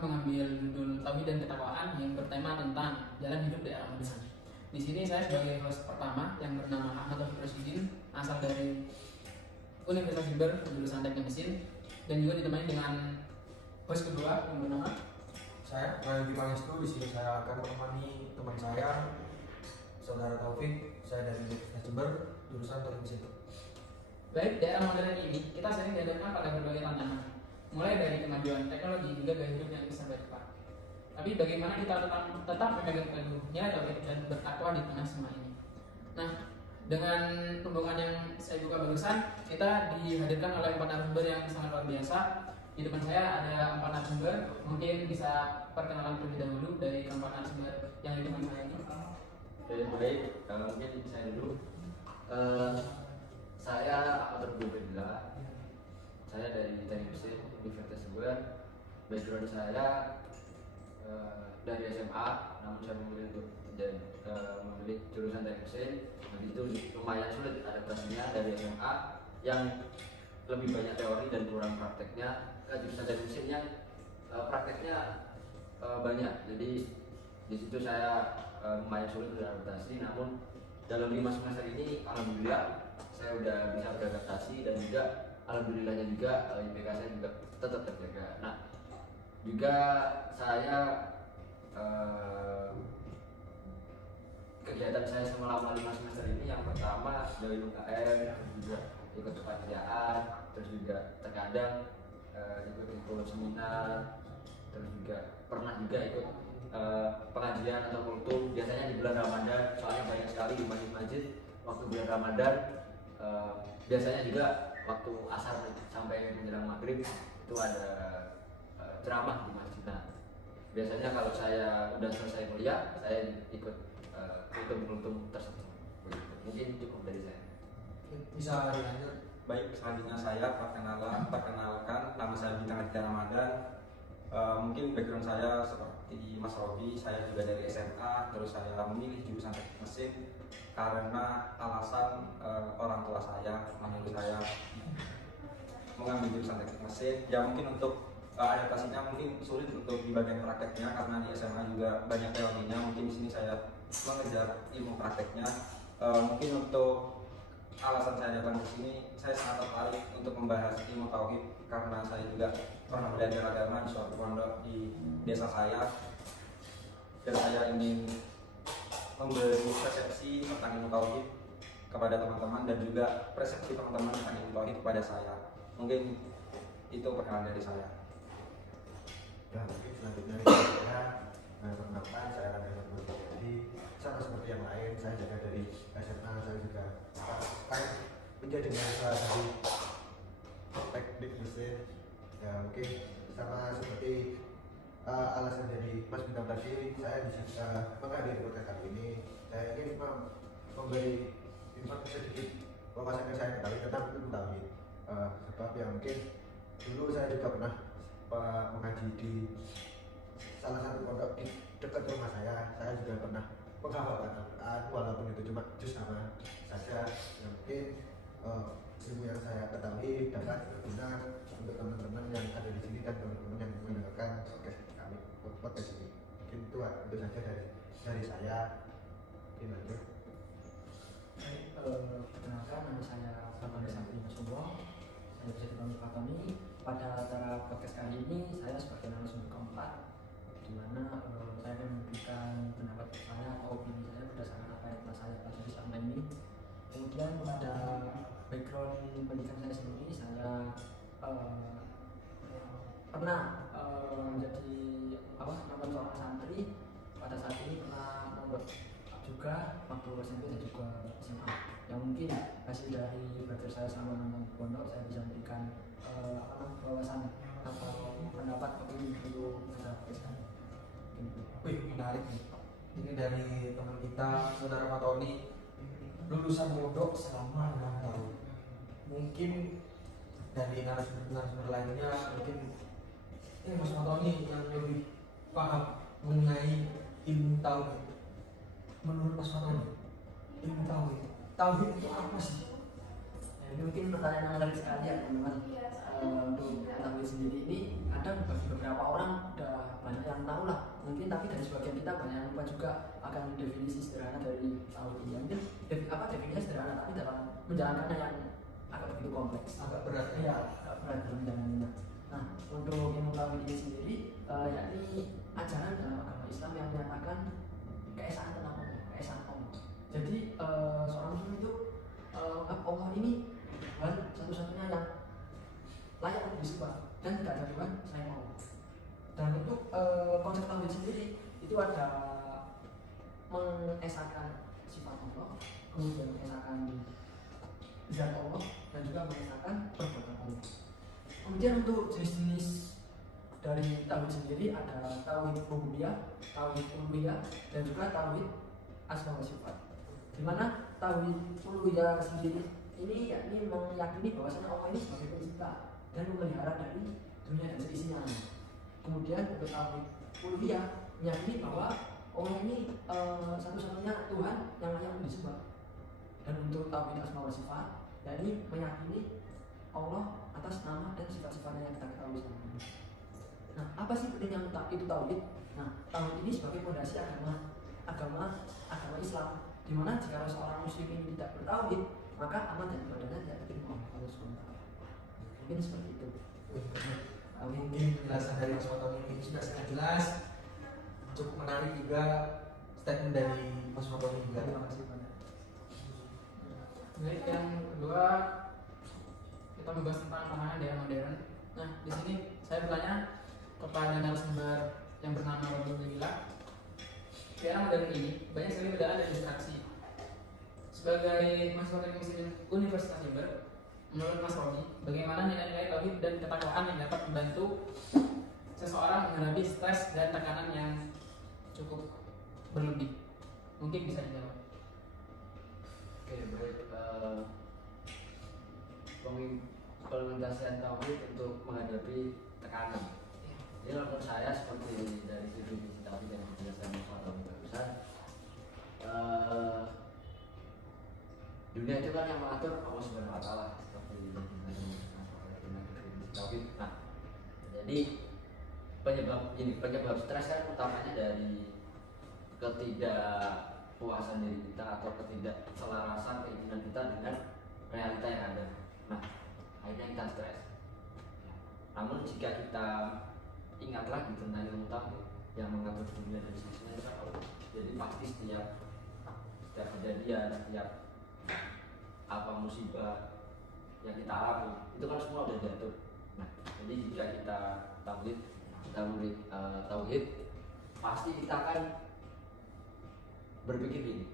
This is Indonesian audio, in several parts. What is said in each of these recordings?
mengambil judul Tauhid dan Ketakwaan yang bertema tentang jalan hidup di era modern. Di sini saya sebagai host pertama yang bernama Ahmad Taufik Rasyidin, asal dari Universitas Jember, jurusan Teknik Mesin, dan juga ditemani dengan host kedua yang bernama saya Randy Pangestu. Di sini saya akan menemani teman saya, saudara Taufik. Saya dari Universitas Jember, jurusan Teknik Mesin. Baik, di era modern ini kita sering dihadapkan pada berbagai tantangan, mulai dari kemajuan teknologi hingga gaya hidup yang bisa bercepat. Tapi bagaimana kita tetap memegang teguh nilai tauhid dan bertakwa di tengah semua ini? Nah, dengan pembukaan yang saya buka barusan, kita dihadirkan oleh 4 narasumber yang sangat luar biasa. Di depan saya ada 4 narasumber, mungkin bisa perkenalkan terlebih dahulu dari 4 narasumber yang di depan saya ini. Baik, mungkin saya dulu. Saya Ahmad Taufik. Saya dari Teknik Mesin Universitas Jember. Background saya dari SMA, namun saya memilih untuk memilih jurusan Teknik Mesin. Begitu lumayan sulit adaptasinya dari SMA yang lebih banyak teori dan kurang prakteknya ke jurusan Teknik Mesin yang prakteknya banyak. Jadi di situ saya lumayan sulit beradaptasi, namun dalam 5 semester ini alhamdulillah saya udah bisa beradaptasi dan juga alhamdulillahnya juga IPK saya juga tetap terjaga. Nah, juga saya kegiatan saya selama 5 semester ini yang pertama dari UKM, juga ikut kepanitiaan, terus juga terkadang ikut seminar, terus juga pernah juga ikut pengajian atau kultum biasanya di bulan Ramadan, soalnya banyak sekali di masjid waktu bulan Ramadan. Biasanya juga waktu asar sampai menjelang maghrib itu ada ceramah di masjid. Nah, biasanya kalau saya udah selesai kuliah, saya ikut kultum tersebut. Mungkin cukup dari saya. Bisa dilanjut. Baik, selanjutnya saya perkenalkan nama saya Bintang Aditya Ramadan. Mungkin background saya seperti Mas Robi, saya juga dari SMA, terus saya memilih jurusan Teknik Mesin karena alasan orang tua saya menyuruh saya mengambil jurusan Teknik Mesin. Ya mungkin untuk adaptasinya mungkin sulit untuk di bagian prakteknya karena di SMA juga banyak teorinya. Mungkin di sini saya mengejar ilmu prakteknya. Mungkin untuk alasan saya datang ke sini, saya sangat tertarik untuk membahas ilmu tauhid karena saya juga pernah belajar agama di suatu pondok di desa saya, dan saya ingin memberi persepsi tentang ilmu tauhid kepada teman-teman dan juga persepsi teman-teman tentang ilmu tauhid kepada saya. Mungkin itu perkenalan dari saya. Dan mungkin selanjutnya saya perkenalkan, saya Rangga Sabtu. Jadi sama seperti yang lain, saya juga dari SMA, saya juga menjadi mahasiswa dari Teknik Mesin. Ya mungkin sama seperti alasan dari Mas Bintang tadi, saya bisa menghadiri podcast kali ini. Saya ingin memberi informasi sedikit wawasan yang saya ketahui tentang ilmu tauhid. Sebab yang mungkin dulu saya juga pernah mengaji di salah satu pondok di dekat rumah saya. Saya juga pernah menghafalkan Al-Quran, walaupun itu cuma juz nama saja. Yang mungkin ilmu yang saya ketahui dapat berguna untuk teman-teman yang ada di sini dan teman-teman yang mendengarkan podcast ini. Mungkin itu saja dari saya. Mungkin lanjut. Baik, perkenalkan nama saya Fatoni Sapri Masumbong. Saya bisa dipanggil Fatoni. Pada acara podcast kali ini saya sebagai narasumber keempat, di mana saya akan memberikan pendapat saya atau opini saya berdasarkan apa yang telah saya pelajari selama ini. Kemudian pada background pendidikan saya sendiri, saya pernah menjadi mantan seorang santri. Pada saat ini pernah mondok juga waktu SMP dan juga SMA. Yang mungkin hasil dari belajar saya selama menonton pondok, saya bisa memberikan wawasan atau pendapat opini untuk kita bersama. Wih, menarik nih. Ini dari teman kita, saudara Fatoni, lulusan mondok selama 6 tahun. Mungkin dari narasumber lainnya, mungkin ini Mas Fatoni yang lebih paham mengenai ilmu tauhid. Menurut Mas Fatoni, ilmu tauhid itu apa sih? Ini mungkin pertanyaan yang menarik sekali ya teman-teman. Untuk tauhid sendiri ini kadang bagi beberapa orang udah banyak yang tahu lah mungkin, tapi dari sebagian kita banyak yang lupa juga akan definisi sederhana dari tauhid ini. Mungkin definisinya sederhana, tapi dalam menjalankannya yang agak begitu kompleks, agak berat ya, agak berat dalam menjalankannya. Nah, untuk ilmu tauhid ini sendiri yakni ajaran dalam agama Islam yang menyatakan keesaan tentang Allah, keesaan Allah. Jadi seorang muslim itu Allah ini Tuhan satu-satunya yang layak untuk disembah dan tidak ada Tuhan selain Allah. Dan untuk konsep tauhid sendiri itu ada mengesahkan sifat Allah, kemudian mengesahkan zat Allah, dan juga mengesahkan perbuatan Allah. Kemudian untuk jenis-jenis dari tauhid sendiri ada tauhid rububiyah, tauhid uluhiyah, dan juga tauhid asma wa sifat. Di mana tauhid uluhiyah sendiri ini yakni meyakini bahwasanya Allah ini sebagai pencipta dan memelihara dari dunia dan seisinya. Kemudian untuk tauhid uluhiyah meyakini bahwa Allah ini satu-satunya Tuhan yang layak untuk disembah. Dan untuk tauhid asma wa sifat yakni meyakini Allah atas nama dan sifat-sifatnya yang kita ketahui selama ini. Nah, apa sih pentingnya itu tauhid? Nah, tauhid ini sebagai fondasi agama Islam, di mana jika seorang muslim ini tidak bertauhid, maka amal dan ibadahnya tidak diterima oleh Allah SWT. Mungkin seperti itu. Mungkin penjelasan dari Mas Fatoni ini sudah sangat jelas, cukup menarik juga statement dari Mas Fatoni juga. Terima kasih banyak. Baik, yang kedua kita membahas tentang pemahaman daerah modern. Nah, di sini saya bertanya kepada narasumber yang bernama Robi Wila. Daerah modern ini banyak sekali perbedaan dan distraksi. Sebagai mahasiswa teknik mesin Universitas Jember, menurut Mas Robi, bagaimana nilai-nilai tauhid dan ketakwaan yang dapat membantu seseorang menghadapi stres dan tekanan yang cukup berlebih? Mungkin bisa dijawab. Oke, baik. Pengimplementasian tauhid untuk menghadapi tekanan. Jadi menurut saya seperti dari definisi tauhid yang dijelaskan Mas Fatoni barusan, dunia itu kan yang mengatur Allah Subhanahu Wa Taala seperti definisi tauhid. Nah, jadi penyebab stres kan utamanya dari ketidakpuasan diri kita atau ketidakselarasan keinginan kita dengan realita yang ada. Nah, akhirnya kita stres. Namun jika kita ingat lagi tentang ilmu tauhid yang mengatur dunia dan seisinya itu Allah. Jadi pasti setiap kejadian, setiap apa musibah yang kita alami itu kan semua udah diatur. Nah, jadi jika kita tauhid, pasti kita akan berpikir gini,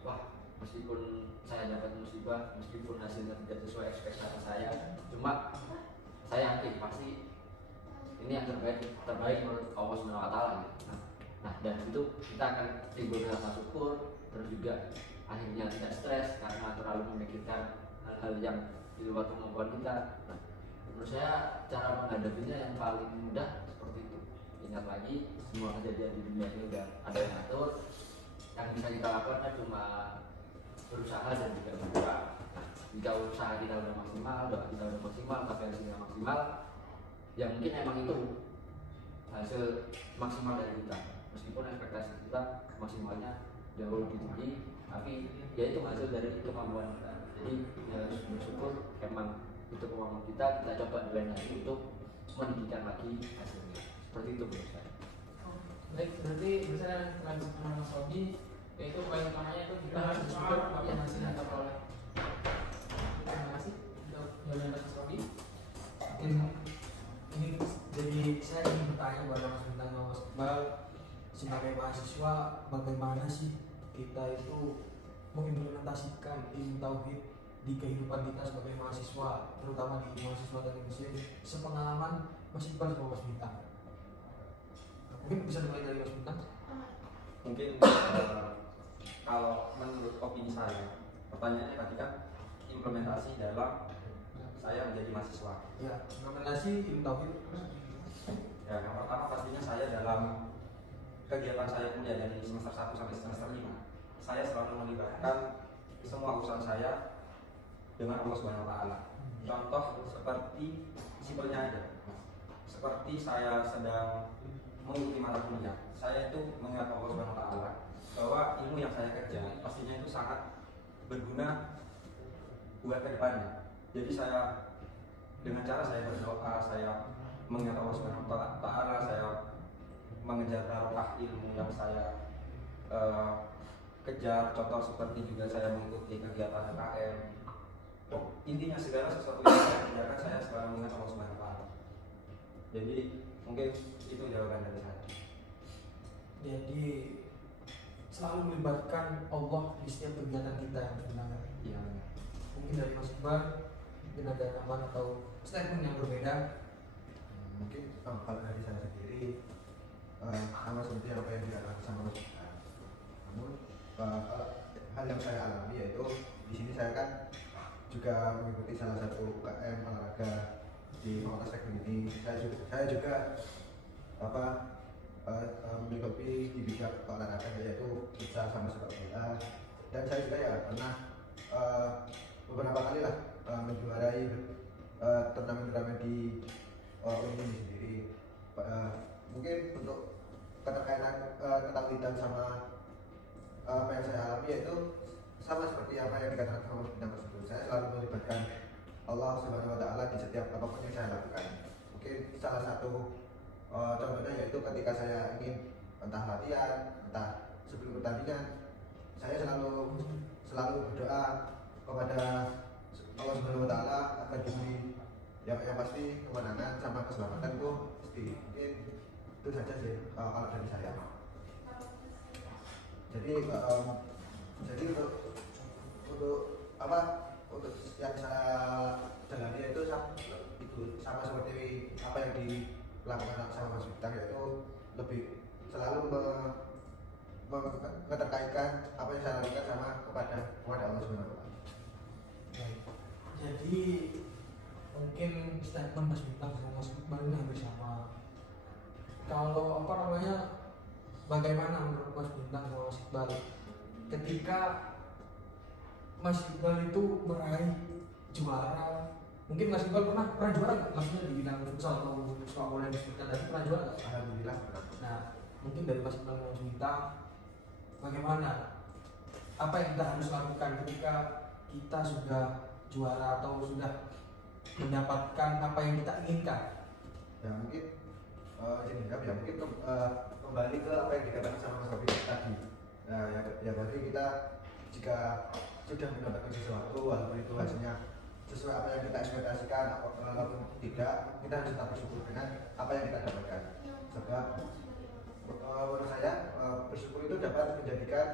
wah, meskipun saya dapat musibah, meskipun hasilnya tidak sesuai ekspektasi saya, cuma saya yakin pasti ini yang terbaik menurut Allah Subhanahu Wa Taala. Nah, dan itu kita akan timbul rasa syukur, terus juga akhirnya tidak stres karena terlalu memikirkan hal-hal yang di luar kemampuan kita. Nah, menurut saya cara menghadapinya yang paling mudah seperti itu. Ingat lagi, semua kejadian di dunia ini udah ada yang atur. Yang bisa kita lakukan cuma berusaha dan juga berdoa. Nah, jika usaha kita udah maksimal, doa kita udah maksimal, tapi hasilnya maksimal, ya mungkin emang itu hasil maksimal dari kita. Meskipun ekspektasi kita maksimalnya jauh lebih tinggi, tapi ya itu hasil dari kemampuan kita. Jadi ya harus bersyukur emang itu kemampuan kita coba nilai lagi untuk meninggikan lagi hasilnya. Seperti itu menurut saya. Baik, berarti berdasarkan telah disampaikan Mas Robi, yaitu poin utamanya itu kita harus bersyukur apapun hasil yang kita peroleh. Terima kasih untuk jawaban Mas Robi. Ini jadi saya ingin bertanya kepada Mas Bintang dan Mas Iqbal, sebagai mahasiswa bagaimana sih kita itu mengimplementasikan ilmu tauhid di kehidupan kita sebagai mahasiswa, terutama di mahasiswa teknik mesin, sepengalaman Mas Iqbal sama Mas Bintang. Mungkin bisa dimulai dari Mas Bintang. Mungkin kalau menurut opini saya, pertanyaannya tadi kan implementasi dalam saya menjadi mahasiswa. Ya, implementasi ilmu tauhid. Ya, yang pertama pastinya saya dalam kegiatan saya kuliah dari semester 1 sampai semester 5, saya selalu melibatkan semua urusan saya dengan Allah Subhanahu Wa Taala. Contoh seperti simpelnya aja, seperti saya sedang mengikuti mata kuliah. Saya itu mengingat Allah Subhanahu wa taala bahwa ilmu yang saya kerja pastinya itu sangat berguna buat kedepannya. Jadi saya dengan cara saya berdoa, saya mengingat Allah Subhanahu wa taala, saya mengejar barokah ilmu yang saya kejar. Contoh seperti juga saya mengikuti kegiatan KKM. Intinya segala sesuatu yang saya kerjakan saya selalu mengingat Allah Subhanahu wa taala. Jadi mungkin itu jawaban dari saya. Jadi selalu melibatkan Allah di setiap kegiatan kita sebenarnya. Iya. Mungkin dari Mas Iqbal mungkin ada tambahan atau statement yang berbeda. Mungkin kalau dari saya sendiri sama seperti apa yang dikatakan sama Mas Iqbal. Namun hal yang saya alami yaitu di sini saya kan juga mengikuti salah satu UKM olahraga di Fakultas Teknik ini. Saya juga mengikuti di bidang olahraga yaitu futsal sama sepak bola. Dan saya juga ya pernah beberapa kali lah menjuarai turnamen-turnamen di ini sendiri. Mungkin untuk keterkaitan ketakutan sama apa yang saya alami yaitu sama seperti apa yang dikatakan sama Mas Bintang tersebut. Saya selalu melibatkan Allah Subhanahu wa taala di setiap apapun yang saya lakukan. Mungkin salah satu contohnya yaitu ketika saya ingin entah latihan, entah sebelum pertandingan, saya selalu berdoa kepada Allah Subhanahu wa taala agar diberi yang pasti kemenangan sama keselamatan itu pasti. Mungkin itu saja sih kalau dari saya. Jadi untuk yang saya jalani itu sama seperti apa yang dilakukan sama Mas Bintang, yaitu lebih selalu menterkaitkan apa yang saya lakukan sama kepada Allah Subhanahu wa taala. Jadi mungkin statement Mas Bintang sama Mas Iqbal ini hampir sama. Kalau bagaimana menurut Mas Bintang sama Mas Iqbal ketika Mas Iqbal itu meraih juara? Mungkin Mas Iqbal pernah juara nggak? Maksudnya di bidang futsal atau sepak bola yang disebutkan tadi pernah juara nggak? Alhamdulillah. Nah, mungkin dari Mas Iqbal dan Mas Bintang, bagaimana apa yang kita harus lakukan ketika kita sudah juara atau sudah mendapatkan apa yang kita inginkan? Ya mungkin mungkin kembali ke apa yang dikatakan sama Mas Robi tadi. Nah, ya berarti kita jika sudah mendapatkan sesuatu walaupun itu hasilnya sesuai apa yang kita ekspektasikan ataupun tidak, kita harus tetap bersyukur dengan apa yang kita dapatkan. Sebab menurut saya bersyukur itu dapat menjadikan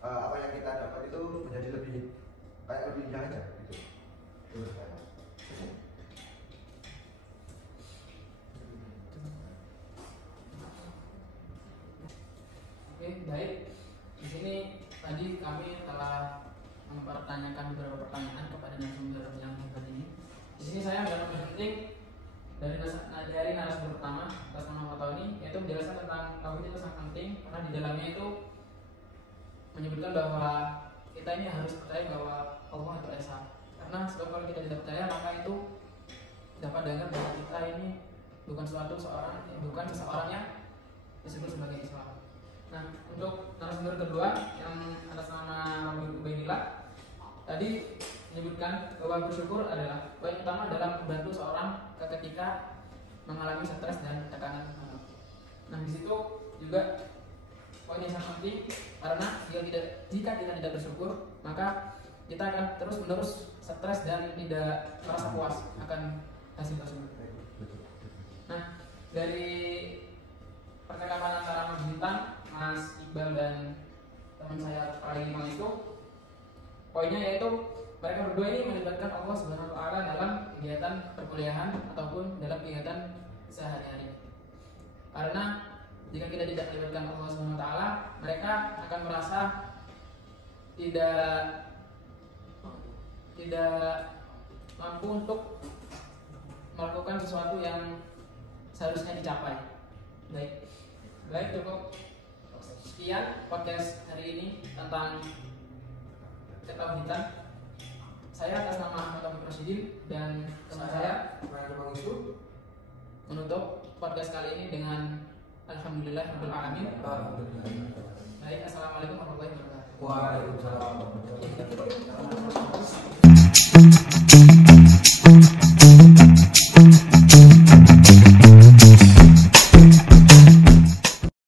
apa yang kita dapat itu menjadi lebih indah aja gitu. Menurut saya. Oke, baik. Di sini tadi kami telah mempertanyakan beberapa pertanyaan kepada narasumber yang hebat ini. Di sini saya agak lebih penting dari narasumber pertama atas nama Pak ini, yaitu menjelaskan tentang tauhid itu sangat penting karena di dalamnya itu menyebutkan bahwa kita ini harus percaya bahwa Allah itu esa. Karena sebab kalau kita tidak percaya maka itu dapat dengar bahwa kita ini bukan seseorang yang disebut sebagai Islam. Nah, untuk narasumber kedua yang atas nama Rabi Ubaidillah tadi menyebutkan bahwa bersyukur adalah poin utama dalam membantu seorang ketika mengalami stres dan tekanan. Nah, di situ juga poin yang sangat penting karena jika kita tidak bersyukur maka kita akan terus-menerus stres dan tidak merasa puas akan hasil tersebut. Nah, dari percakapan antara Mas Bintang, Mas Iqbal dan teman saya paling lima itu, poinnya yaitu mereka berdua ini melibatkan Allah Subhanahu wa taala dalam kegiatan perkuliahan ataupun dalam kegiatan sehari-hari. Karena jika kita tidak melibatkan Allah Subhanahu wa taala, mereka akan merasa tidak mampu untuk melakukan sesuatu yang seharusnya dicapai. Baik, cukup sekian podcast hari ini tentang ketauhidan. Saya atas nama Ahmad Taufik Rasyidin dan teman saya Ryan Mangustu. menutup podcast kali ini dengan alhamdulillahirabbil alamin. Baik, assalamualaikum warahmatullahi wabarakatuh. Waalaikumsalam warahmatullahi wabarakatuh.